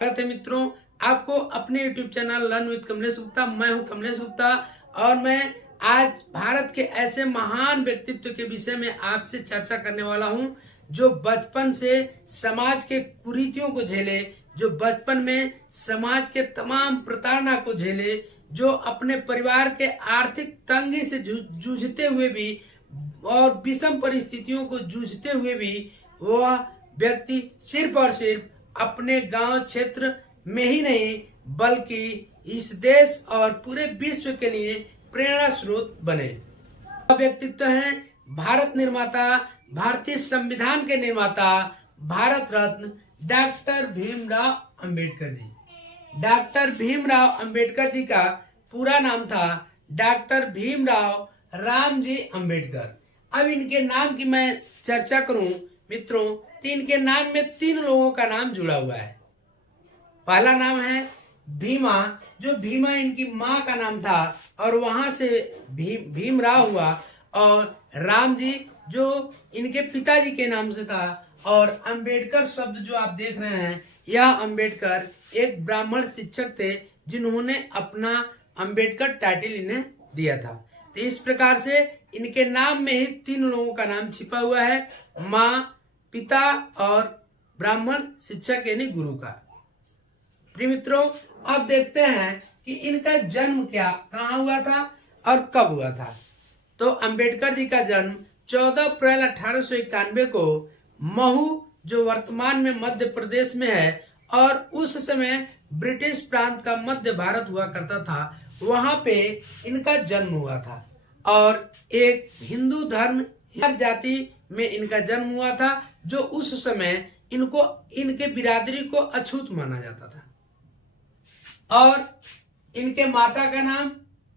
कहते मित्रों, आपको अपने YouTube channel learn with Kamlesh Gupta, मैं हूं कमलेश गुप्ता और मैं आज भारत के ऐसे महान व्यक्तित्व के विषय में आपसे चर्चा करने वाला हूं जो बचपन से समाज के कुरीतियों को झेले, जो बचपन में समाज के तमाम प्रताड़ना को झेले, जो अपने परिवार के आर्थिक तंगी से जूझते हुए भी और विषम परिस्थितियों को जूझते हुए भी वह व्यक्ति सिर्फ और सिर्फ अपने गांव क्षेत्र में ही नहीं बल्कि इस देश और पूरे विश्व के लिए प्रेरणा स्रोत बने। व्यक्तित्व हैं भारत निर्माता, भारतीय संविधान के निर्माता, भारत रत्न डॉक्टर भीमराव अंबेडकर जी। डॉक्टर भीमराव अंबेडकर जी का पूरा नाम था डॉक्टर भीमराव रामजी अंबेडकर। अब इनके नाम की मैं चर्चा करूं मित्रों, तो इनके नाम में 3 लोगों का नाम जुड़ा हुआ है। पहला नाम है भीमा, जो भीमा इनकी माँ का नाम था और वहां से भीमराव हुआ, और राम जी जो इनके पिताजी के नाम से था, और अंबेडकर शब्द जो आप देख रहे हैं, यह अंबेडकर एक ब्राह्मण शिक्षक थे जिन्होंने अपना अंबेडकर टाइटल इन्हें दिया था। तो इस प्रकार से इनके नाम में ही 3 लोगों का नाम छिपा हुआ है, माँ, पिता और ब्राह्मण शिक्षक यानी गुरु का। प्रिय मित्रों, अब देखते हैं कि इनका जन्म कहाँ हुआ था और कब हुआ था। तो अंबेडकर जी का जन्म 14 अप्रैल 1891 को महू, जो वर्तमान में मध्य प्रदेश में है और उस समय ब्रिटिश प्रांत का मध्य भारत हुआ करता था, वहां पे इनका जन्म हुआ था। और एक हिंदू धर्म जाति में इनका जन्म हुआ था, जो उस समय इनके बिरादरी को अछूत माना जाता था। और इनके माता का नाम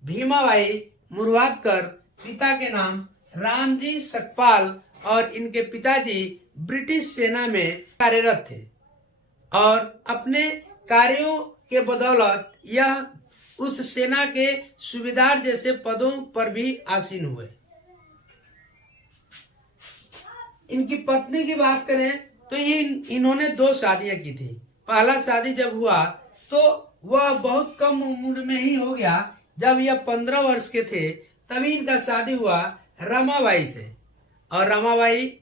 भीमाबाई मुरवादकर, पिता के नाम रामजी सकपाल, और इनके पिताजी ब्रिटिश सेना में कार्यरत थे और अपने कार्यों के बदौलत यह उस सेना के सूबेदार जैसे पदों पर भी आसीन हुए। इनकी पत्नी की बात करें तो ये इन्होंने 2 शादियां की थी। पहला शादी जब हुआ तो वह बहुत कम उम्र में ही हो गया। जब यह 15 वर्ष के थे तभी इनका शादी हुआ रमाबाई से, और रमाबाई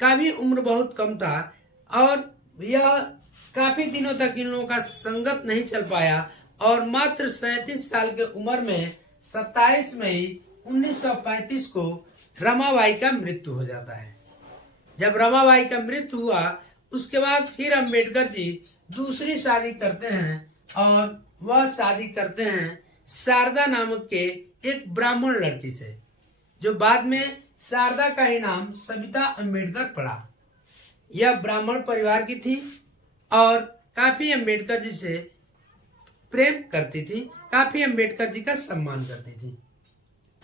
का भी उम्र बहुत कम था और यह काफी दिनों तक इन लोगों का संगत नहीं चल पाया, और मात्र 37 साल के उम्र में 27 मई 1935 को रमाबाई का मृत्यु हो जाता है। जब रमाबाई का मृत्यु हुआ उसके बाद फिर अंबेडकर जी दूसरी शादी करते हैं, और वह शादी करते हैं शारदा नामक के एक ब्राह्मण लड़की से, जो बाद में शारदा का ही नाम सविता अंबेडकर पड़ा। यह ब्राह्मण परिवार की थी और काफी अंबेडकर जी से प्रेम करती थी, काफी अंबेडकर जी का सम्मान करती थी।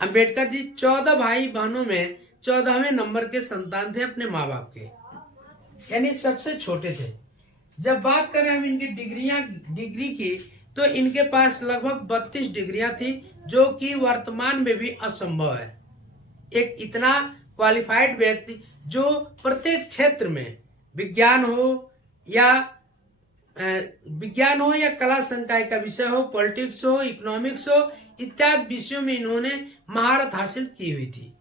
अंबेडकर जी 14 भाई बहनों में 14वें नंबर के संतान थे अपने माँ बाप के, यानी सबसे छोटे थे। जब बात करें हम इनकी डिग्री की, तो इनके पास लगभग 32 डिग्रियां थी, जो कि वर्तमान में भी असंभव है। एक इतना क्वालिफाइड व्यक्ति जो प्रत्येक क्षेत्र में विज्ञान हो या कला संकाय का विषय हो, पॉलिटिक्स हो, इकोनॉमिक्स हो, इत्यादि विषयों में इन्होंने महारत हासिल की हुई थी।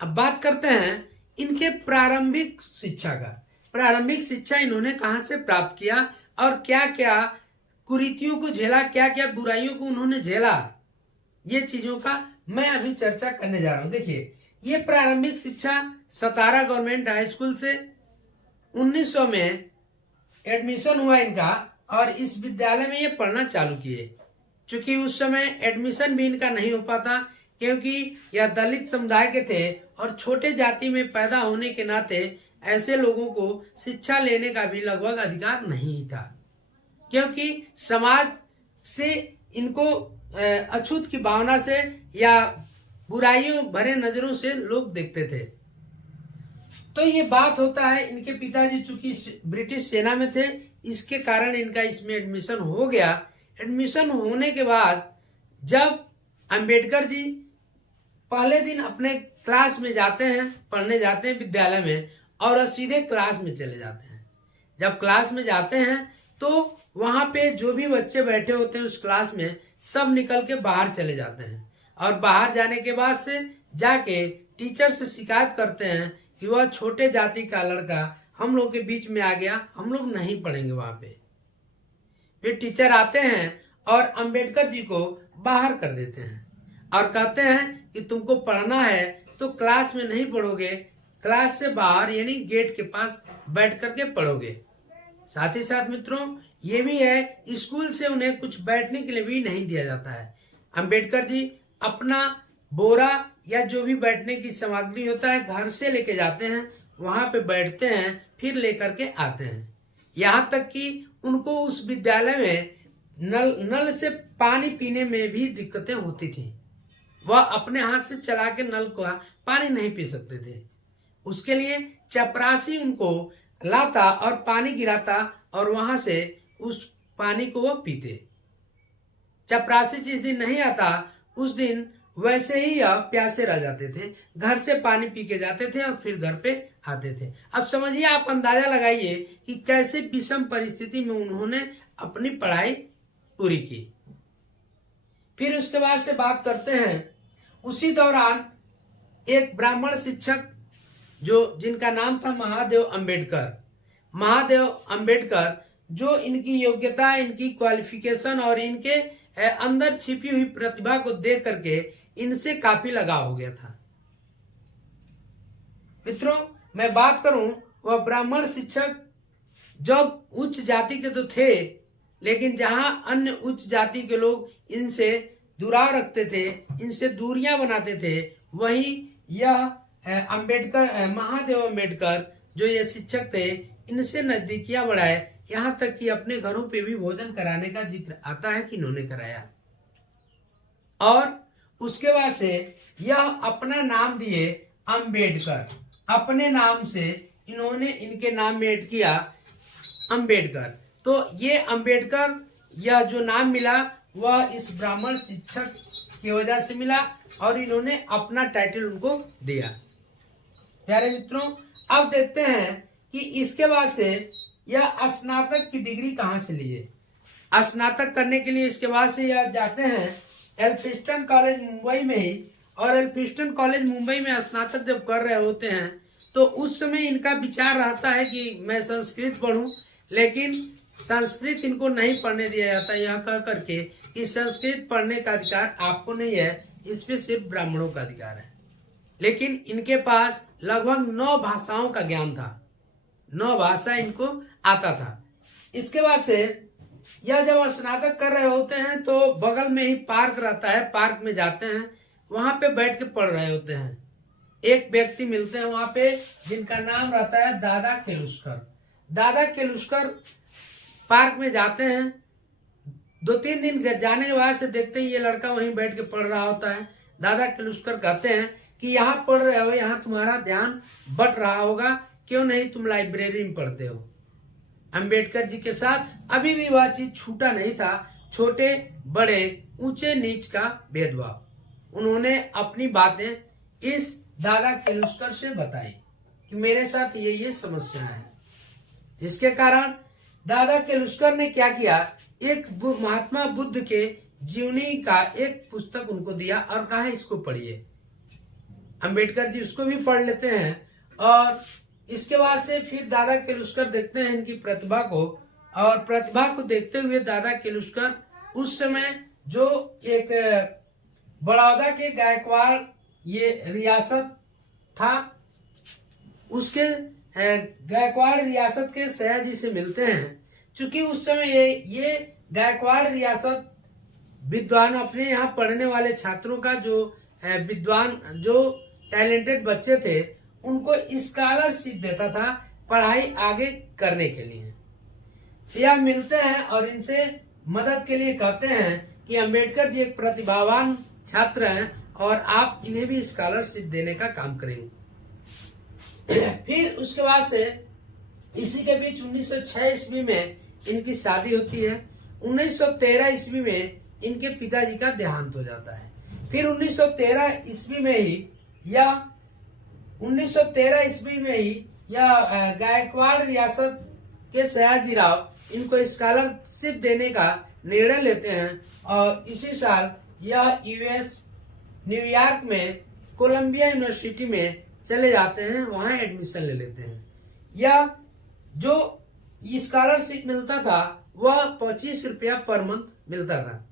अब बात करते हैं इनके प्रारंभिक शिक्षा का। प्रारंभिक शिक्षा इन्होंने कहां से प्राप्त किया और क्या क्या कुरीतियों को झेला, क्या क्या बुराइयों को उन्होंने झेला, ये चीजों का मैं अभी चर्चा करने जा रहा हूं। देखिए, ये प्रारंभिक शिक्षा सतारा गवर्नमेंट हाई स्कूल से 1900 में एडमिशन हुआ इनका, और इस विद्यालय में ये पढ़ना चालू किए। चूंकि उस समय एडमिशन भी इनका नहीं हो पाता, क्योंकि यह दलित समुदाय के थे और छोटे जाति में पैदा होने के नाते ऐसे लोगों को शिक्षा लेने का भी लगभग अधिकार नहीं था, क्योंकि समाज से इनको अछूत की भावना से या बुराइयों भरे नजरों से लोग देखते थे। तो ये बात होता है, इनके पिताजी चूंकि ब्रिटिश सेना में थे, इसके कारण इनका इसमें एडमिशन हो गया। एडमिशन होने के बाद जब अंबेडकर जी पहले दिन अपने क्लास में जाते हैं, पढ़ने जाते हैं विद्यालय में, और सीधे क्लास में चले जाते हैं। जब क्लास में जाते हैं तो वहां पे जो भी बच्चे बैठे होते हैं उस क्लास में सब निकल के बाहर चले जाते हैं और बाहर जाने के बाद से जाके टीचर से शिकायत करते हैं कि वह छोटे जाति का लड़का हम लोग के बीच में आ गया, हम लोग नहीं पढ़ेंगे वहां पे। फिर टीचर आते हैं और अंबेडकर जी को बाहर कर देते हैं और कहते हैं कि तुमको पढ़ना है तो क्लास में नहीं पढ़ोगे, क्लास से बाहर यानी गेट के पास बैठ करके पढ़ोगे। साथ ही साथ मित्रों ये भी है, स्कूल से उन्हें कुछ बैठने के लिए भी नहीं दिया जाता है। अंबेडकर जी अपना बोरा या जो भी बैठने की सामग्री होता है घर से लेके जाते हैं, वहां पे बैठते हैं, फिर लेकर के आते हैं। यहाँ तक कि उनको उस विद्यालय में नल से पानी पीने में भी दिक्कतें होती थी। वह अपने हाथ से चला के नल का पानी नहीं पी सकते थे। उसके लिए चपरासी उनको लाता और पानी गिराता और वहां से उस पानी को वो पीते। चपरासी जिस दिन नहीं आता उस दिन वैसे ही यह प्यासे रह जाते थे, घर से पानी पी के जाते थे और फिर घर पे आते थे। अब समझिए, आप अंदाजा लगाइए कि कैसे विषम परिस्थिति में उन्होंने अपनी पढ़ाई पूरी की। फिर उसके बाद से बात करते हैं, उसी दौरान एक ब्राह्मण शिक्षक जिनका नाम था महादेव अंबेडकर, जो इनकी योग्यता, इनकी क्वालिफिकेशन और इनके अंदर छिपी हुई प्रतिभा को देख करके इनसे काफी लगाव हो गया था। मित्रों मैं बात करूं, वह ब्राह्मण शिक्षक जब उच्च जाति के तो थे, लेकिन जहां अन्य उच्च जाति के लोग इनसे दुराव रखते थे, इनसे दूरियां बनाते थे, वहीं यह महादेव अंबेडकर जो ये शिक्षक थे, इनसे नजदीकियां बढ़ाए। यहाँ तक कि अपने घरों पे भी भोजन कराने का जिक्र आता है कि इन्होंने कराया। और उसके बाद से यह अपना नाम दिए अंबेडकर, अपने नाम से इन्होंने इनके नाम में ऐड किया अंबेडकर। तो ये अंबेडकर यह जो नाम मिला वह इस ब्राह्मण शिक्षक की वजह से मिला और इन्होंने अपना टाइटल उनको दिया। प्यारे मित्रों अब देखते हैं कि इसके बाद से यह स्नातक की डिग्री कहां से लिए। स्नातक करने के लिए इसके बाद से यह जाते हैं एल्फिंस्टन कॉलेज मुंबई में ही। और एल्फिंस्टन कॉलेज मुंबई में स्नातक जब कर रहे होते हैं तो उस समय इनका विचार रहता है कि मैं संस्कृत पढ़ूं, लेकिन संस्कृत इनको नहीं पढ़ने दिया जाता, यह कह करके कि संस्कृत पढ़ने का अधिकार आपको नहीं है, इस पे सिर्फ ब्राह्मणों का अधिकार है। लेकिन इनके पास लगभग 9 भाषाओं का ज्ञान था, 9 भाषा इनको आता था। इसके बाद से यह जब स्नातक कर रहे होते हैं तो बगल में ही पार्क रहता है, पार्क में जाते हैं, वहां पे बैठ के पढ़ रहे होते हैं। एक व्यक्ति मिलते हैं वहां पे जिनका नाम रहता है दादा केलुस्कर। दादा केलुस्कर पार्क में जाते हैं, 2-3 दिन जाने के बाद से देखते हैं ये लड़का वहीं बैठ के पढ़ रहा होता है। दादा केलुस्कर कहते हैं कि यहाँ पढ़ रहे हो, यहाँ तुम्हारा ध्यान बट रहा होगा, क्यों नहीं तुम लाइब्रेरी में पढ़ते हो। अंबेडकर जी के साथ अभी भी वह चीज छूटा नहीं था, छोटे बड़े ऊंचे नीच का भेदभाव। उन्होंने अपनी बातें इस दादा केलुस्कर से बताई कि मेरे साथ ये समस्या है, जिसके कारण दादा केलुस्कर ने क्या किया, एक महात्मा बुद्ध के जीवनी का एक पुस्तक उनको दिया और कहा इसको पढ़िए। अंबेडकर जी उसको भी पढ़ लेते हैं और इसके बाद से फिर दादा केलुस्कर देखते हैं इनकी प्रतिभा को, और प्रतिभा को देखते हुए दादा केलुस्कर उस समय जो एक बड़ौदा के गायकवाड़ ये रियासत था, उसके गायकवाड़ रियासत के सयाजी से मिलते हैं। क्योंकि उस समय ये गायकवाड़ रियासत विद्वान अपने यहाँ पढ़ने वाले छात्रों का जो विद्वान जो टैलेंटेड बच्चे थे उनको स्कॉलरशिप देता था पढ़ाई आगे करने के लिए। यह मिलते हैं और इनसे मदद के लिए कहते हैं कि अंबेडकर जी एक प्रतिभावान छात्र हैं और आप इन्हें भी स्कॉलरशिप देने का काम करेंगे। फिर उसके बाद से इसी के बीच 1906 ईस्वी में इनकी शादी होती है। 1913 ईस्वी में इनके पिताजी का देहांत हो जाता है। फिर 1913 ईस्वी में ही यह गायकवाड़ रियासत के सयाजीराव इनको स्कॉलरशिप देने का निर्णय लेते हैं और इसी साल यह यूएस न्यूयॉर्क में कोलंबिया यूनिवर्सिटी में चले जाते हैं, वहां एडमिशन ले लेते हैं। यह जो स्कॉलरशिप मिलता था वह 25 रुपया पर मंथ मिलता था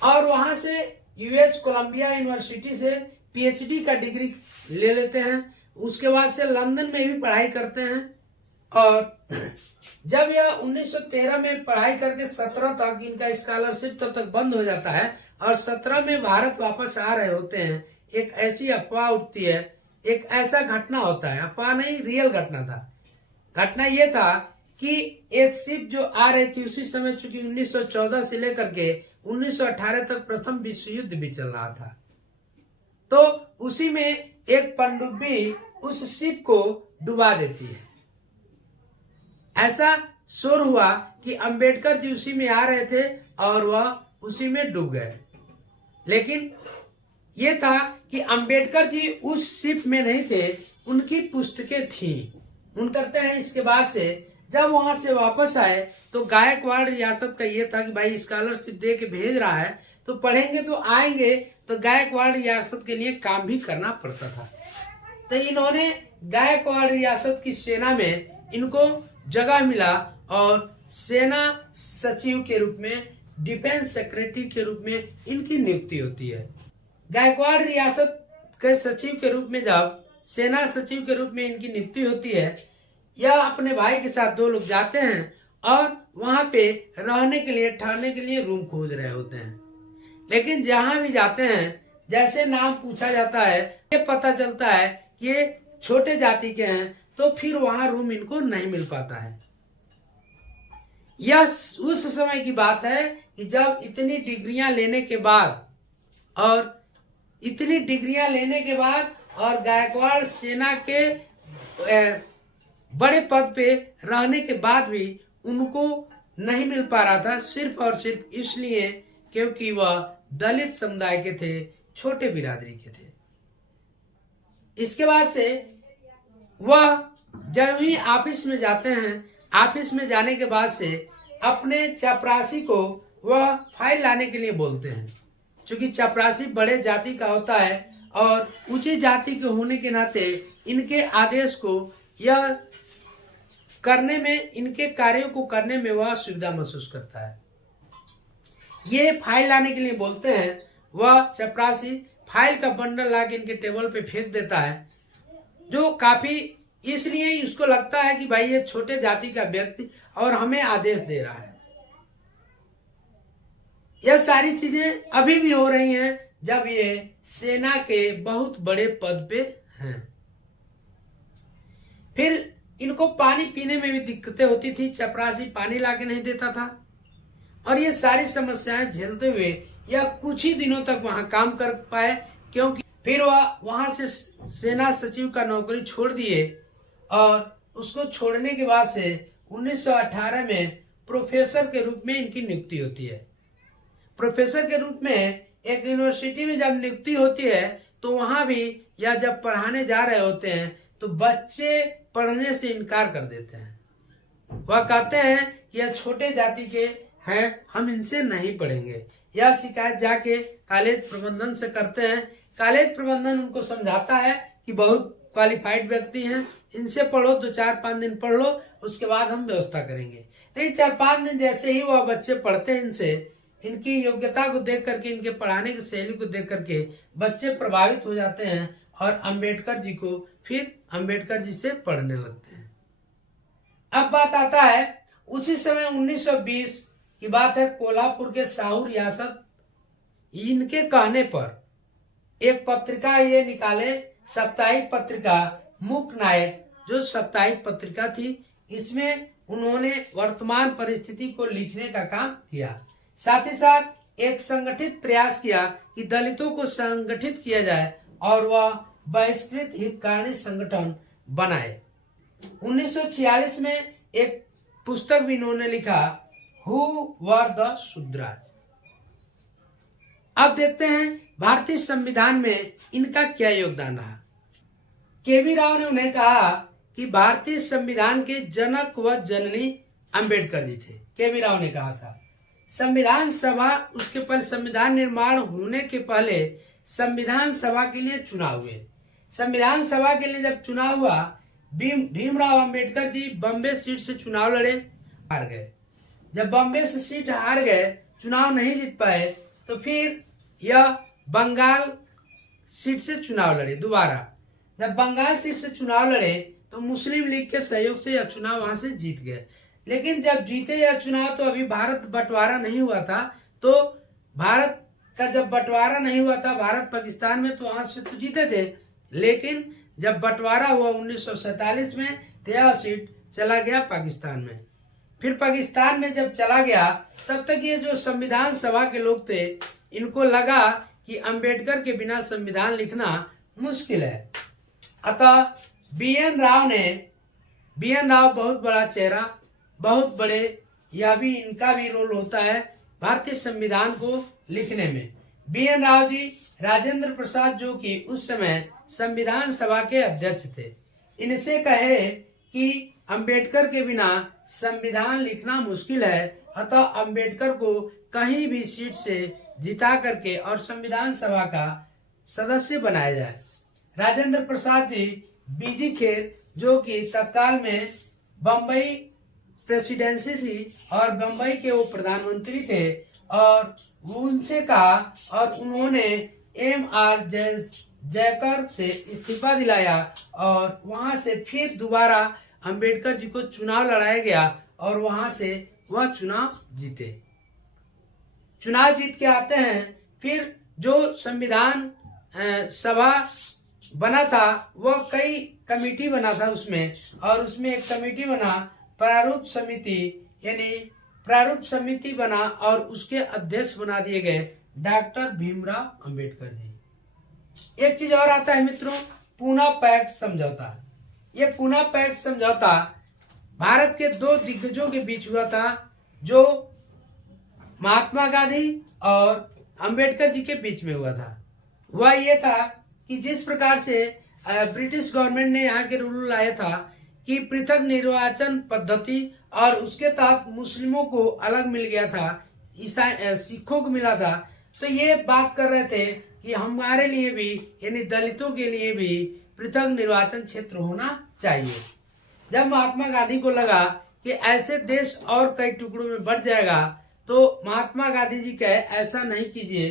और वहां से यूएस कोलंबिया यूनिवर्सिटी से पीएचडी का डिग्री ले लेते हैं। उसके बाद से लंदन में भी पढ़ाई करते हैं और जब यह 1913 में पढ़ाई करके 17 तक इनका स्कॉलरशिप तब तक बंद हो जाता है और 17 में भारत वापस आ रहे होते हैं, एक ऐसी अफवाह उठती है, एक ऐसा घटना होता है, अफवाह नहीं रियल घटना था। घटना यह था कि एक शिप जो आ रही थी उसी समय, चूंकि 1914 से लेकर के 1918 तक प्रथम विश्व युद्ध भी चल रहा था, तो उसी में एक पनडुब्बी उस शिप को डुबा देती है। ऐसा शोर हुआ कि अंबेडकर जी उसी में आ रहे थे और वह उसी में डूब गए। लेकिन यह था कि अंबेडकर जी उस शिप में नहीं थे, उनकी पुस्तकें थीं। उन करते हैं इसके बाद से जब वहां से वापस आए तो गायकवाड़ रियासत का ये था कि भाई स्कॉलरशिप दे के भेज रहा है तो पढ़ेंगे तो आएंगे, तो गायकवाड़ रियासत के लिए काम भी करना पड़ता था। तो इन्होंने गायकवाड़ रियासत की सेना में इनको जगह मिला और सेना सचिव के रूप में, डिफेंस सेक्रेटरी के रूप में इनकी नियुक्ति होती है। गायकवाड़ रियासत के सचिव के रूप में जब सेना सचिव के रूप में इनकी नियुक्ति होती है, यह अपने भाई के साथ 2 लोग जाते हैं और वहां पे रहने के लिए, ठहरने के लिए रूम खोज रहे होते हैं। लेकिन जहां भी जाते हैं, जैसे नाम पूछा जाता है, ये पता चलता है कि ये छोटे जाति के हैं, तो फिर वहां रूम इनको नहीं मिल पाता है। यह उस समय की बात है कि जब इतनी डिग्रियां लेने के बाद और गायकवाड़ सेना के बड़े पद पे रहने के बाद भी उनको नहीं मिल पा रहा था, सिर्फ और सिर्फ इसलिए क्योंकि वह दलित समुदाय के थे, छोटे बिरादरी के थे। इसके बाद से वह जब ही ऑफिस में जाते हैं, ऑफिस में जाने के बाद से अपने चपरासी को वह फाइल लाने के लिए बोलते हैं, क्योंकि चपरासी बड़े जाति का होता है और ऊंची जाति के होने के नाते इनके आदेश को यह करने में, इनके कार्यों को करने में वह सुविधा महसूस करता है। ये फाइल लाने के लिए बोलते हैं, वह चपरासी फाइल का बंडल लाके इनके टेबल पे फेंक देता है, जो काफी इसलिए उसको लगता है कि भाई ये छोटे जाति का व्यक्ति और हमें आदेश दे रहा है। यह सारी चीजें अभी भी हो रही हैं जब ये सेना के बहुत बड़े पद पे हैं। फिर इनको पानी पीने में भी दिक्कतें होती थी, चपरासी पानी लाके नहीं देता था और ये सारी समस्याएं झेलते हुए यह कुछ ही दिनों तक वहां काम कर पाए, क्योंकि फिर वह वहां से सेना सचिव का नौकरी छोड़ दिए और उसको छोड़ने के बाद से 1918 में प्रोफेसर के रूप में इनकी नियुक्ति होती है। प्रोफेसर के रूप में एक यूनिवर्सिटी में जब नियुक्ति होती है तो वहां भी या जब पढ़ाने जा रहे होते हैं तो बच्चे पढ़ने से इनकार कर देते हैं। वह कहते हैं कि यह छोटे जाति के हैं, हम इनसे नहीं पढ़ेंगे। यह शिकायत जाके कॉलेज प्रबंधन से करते हैं। कॉलेज प्रबंधन उनको समझाता है कि बहुत क्वालिफाइड व्यक्ति हैं, इनसे पढ़ो, 2-4-5 दिन पढ़ लो, उसके बाद हम व्यवस्था करेंगे। नहीं, 4-5 दिन जैसे ही वह बच्चे पढ़ते हैं इनसे, इनकी योग्यता को देख करके, इनके पढ़ाने की शैली को देख करके बच्चे प्रभावित हो जाते हैं और अंबेडकर जी को फिर अंबेडकर जी से पढ़ने लगते हैं। अब बात आता है उसी समय 1920 की बात है, कोल्हापुर के साहू रियासत, इनके कहने पर एक पत्रिका ये निकाले, साप्ताहिक पत्रिका मूक नायक, जो साप्ताहिक पत्रिका थी, इसमें उन्होंने वर्तमान परिस्थिति को लिखने का काम किया। साथ ही साथ एक संगठित प्रयास किया कि दलितों को संगठित किया जाए और वह बहिष्कृत हितकारिणी संगठन बनाए। 1946 में एक पुस्तक भी इन्होंने लिखा, हु वर द शूद्राज। अब देखते हैं भारतीय संविधान में इनका क्या योगदान रहा। केवी राव ने उन्हें कहा कि भारतीय संविधान के जनक व जननी अंबेडकर जी थे, केवी राव ने कहा था। संविधान सभा, उसके पहले संविधान निर्माण होने के पहले संविधान सभा के लिए चुनाव हुए। संविधान सभा के लिए जब चुनाव हुआ, भीमराव अंबेडकर जी बॉम्बे सीट से चुनाव लड़े, हार गए। जब बॉम्बे से सीट हार गए, चुनाव नहीं जीत पाए, तो फिर यह बंगाल सीट से चुनाव लड़े दोबारा। जब बंगाल सीट से चुनाव लड़े तो मुस्लिम लीग के सहयोग से यह चुनाव वहां से जीत गए। लेकिन जब जीते यह चुनाव तो अभी भारत बंटवारा नहीं हुआ था। तो भारत का जब बंटवारा नहीं हुआ था भारत पाकिस्तान में, तो वहां से तो जीते थे। लेकिन जब बंटवारा हुआ 1947 में, तो यह सीट चला गया पाकिस्तान में। फिर पाकिस्तान में जब चला गया, तब तक ये जो संविधान सभा के लोग थे, इनको लगा कि अंबेडकर के बिना संविधान लिखना मुश्किल है। अतः बी.एन. राव बहुत बड़ा चेहरा, बहुत बड़े, यह भी इनका भी रोल होता है भारतीय संविधान को लिखने में। बी.एन. राव जी राजेंद्र प्रसाद, जो कि उस समय संविधान सभा के अध्यक्ष थे, इनसे कहे कि अंबेडकर के बिना संविधान लिखना मुश्किल है, अतः अंबेडकर को कहीं भी सीट से जिता करके और संविधान सभा का सदस्य बनाया जाए। राजेंद्र प्रसाद जी बीजी खेर, जो कि तत्काल में बम्बई प्रेसिडेंसी थी और बम्बई के वो प्रधानमंत्री थे, और उनसे कहा और उन्होंने M.R. जयकर से इस्तीफा दिलाया और वहां से फिर दोबारा अंबेडकर जी को चुनाव लड़ाया गया और वहां से वह चुनाव जीते। चुनाव जीत के आते हैं, फिर जो संविधान सभा बना था वह कई कमेटी बना था उसमें, और उसमें एक कमेटी बना प्रारूप समिति, यानी प्रारूप समिति बना और उसके अध्यक्ष बना दिए गए डॉक्टर भीमराव अंबेडकर जी। एक चीज और आता है मित्रों, पूना पैक्ट समझौता। ये पूना पैक्ट समझौता भारत के दो दिग्गजों के बीच हुआ था, जो महात्मा गांधी और अंबेडकर जी के बीच में हुआ था। वह ये था कि जिस प्रकार से ब्रिटिश गवर्नमेंट ने यहाँ के रूल लाया था कि पृथक निर्वाचन पद्धति, और उसके तहत मुस्लिमों को अलग मिल गया था, ईसाई सिखों को मिला था, तो ये बात कर रहे थे कि हमारे लिए भी, यानी दलितों के लिए भी पृथक निर्वाचन क्षेत्र होना चाहिए। जब महात्मा गांधी को लगा कि ऐसे देश और कई टुकड़ों में बढ़ जाएगा, तो महात्मा गांधी जी कहे ऐसा नहीं कीजिए।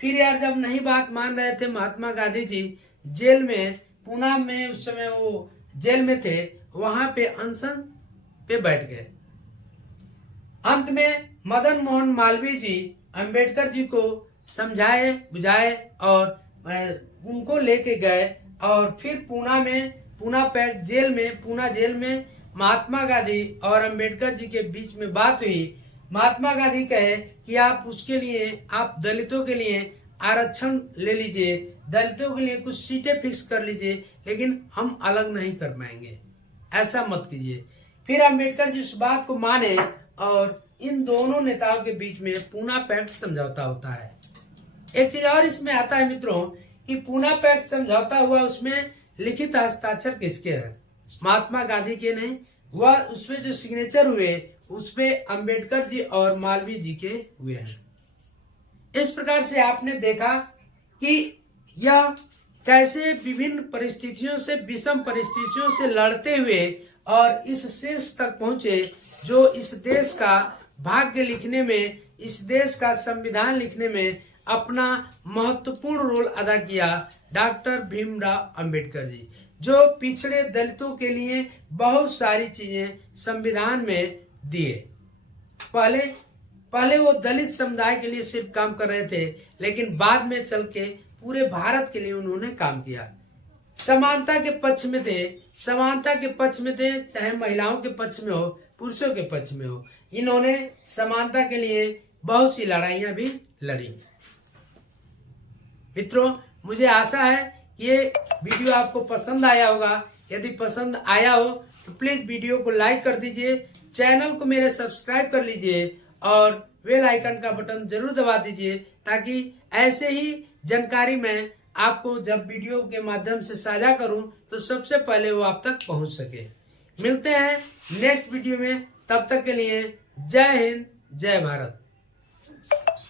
फिर यार जब नहीं बात मान रहे थे महात्मा गांधी जी, जेल में, पूना में उस समय वो जेल में थे, वहां पे अनशन पे बैठ गए। अंत में मदन मोहन मालवीय जी अंबेडकर जी को समझाए बुझाए और उनको लेके गए, और फिर पूना पैक्ट जेल में, पूना जेल में महात्मा गांधी और अंबेडकर जी के बीच में बात हुई। महात्मा गांधी कहे कि आप उसके लिए, आप दलितों के लिए आरक्षण ले लीजिए, दलितों के लिए कुछ सीटें फिक्स कर लीजिए, लेकिन हम अलग नहीं कर पाएंगे, ऐसा मत कीजिए। फिर अंबेडकर जी उस बात को माने और इन दोनों नेताओं के बीच में पूना पैक्ट समझौता होता है। एक चीज और इसमें आता है मित्रों कि पूना पैक्ट समझौता हुआ, उसमें लिखित हस्ताक्षर किसके हैं? महात्मा गांधी के नहीं, वह उसमें जो सिग्नेचर हुए उसपे अंबेडकर जी और मालवीय जी के हुए हैं। इस प्रकार से आपने देखा कि यह कैसे विभिन्न परिस्थितियों से, विषम परिस्थितियों से लड़ते हुए और इस शीर्ष तक पहुंचे, जो इस देश का भाग्य लिखने में, इस देश का संविधान लिखने में अपना महत्वपूर्ण रोल अदा किया डॉक्टर भीमराव अंबेडकर जी, जो पिछड़े दलितों के लिए बहुत सारी चीजें संविधान में दिए। पहले वो दलित समुदाय के लिए सिर्फ काम कर रहे थे, लेकिन बाद में चल के पूरे भारत के लिए उन्होंने काम किया। समानता के पक्ष में थे, समानता के पक्ष में थे, चाहे महिलाओं के पक्ष में हो, पुरुषों के पक्ष में हो, इन्होंने समानता के लिए बहुत सी लड़ाइयां भी लड़ी। मित्रों, मुझे आशा है ये वीडियो आपको पसंद आया होगा। यदि पसंद आया हो तो प्लीज वीडियो को लाइक कर दीजिए, चैनल को मेरे सब्सक्राइब कर लीजिए और बेल आइकन का बटन जरूर दबा दीजिए, ताकि ऐसे ही जानकारी मैं आपको जब वीडियो के माध्यम से साझा करूं तो सबसे पहले वो आप तक पहुंच सके। मिलते हैं नेक्स्ट वीडियो में, तब तक के लिए जय हिंद, जय भारत।